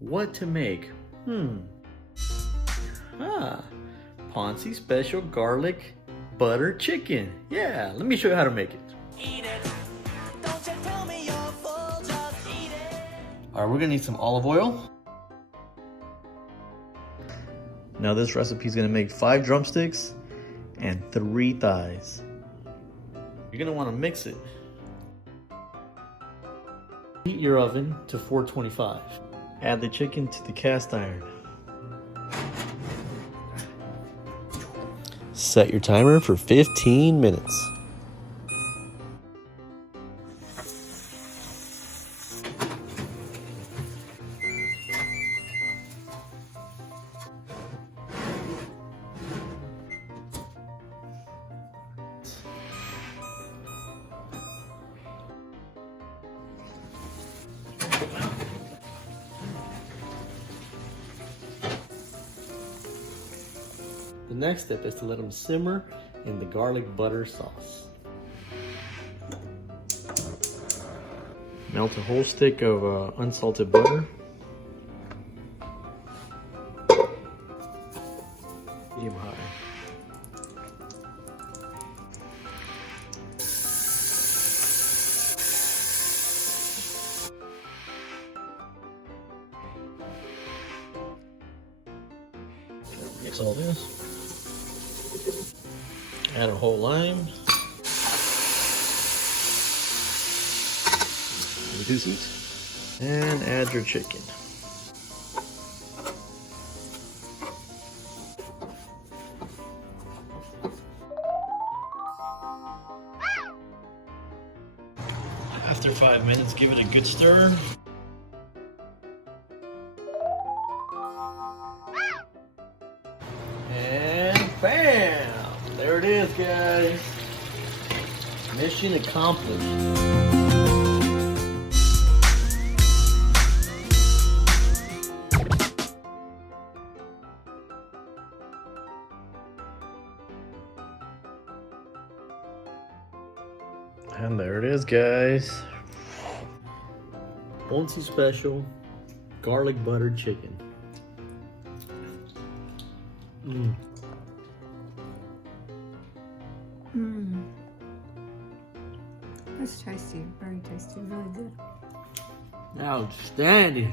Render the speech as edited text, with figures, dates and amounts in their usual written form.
What to make? Ponzi special garlic butter chicken. Yeah, let me show you how to make it. Eat it. Don't you tell me you're full, just eat it. All right, we're gonna need some olive oil. Now this recipe is gonna make 5 drumsticks and 3 thighs. You're gonna wanna mix it. Heat your oven to 425. Add the chicken to the cast iron. Set your timer for 15 minutes. The next step is to let them simmer in the garlic butter sauce. Melt a whole stick of unsalted butter. Medium high. Mix all this. Add a whole lime. Reduce it. And add your chicken. After 5 minutes, give it a good stir. And bam! There it is, guys. Mission accomplished. And there it is, guys. PONCI'S special garlic butter chicken. That's tasty, very tasty, really good. Outstanding.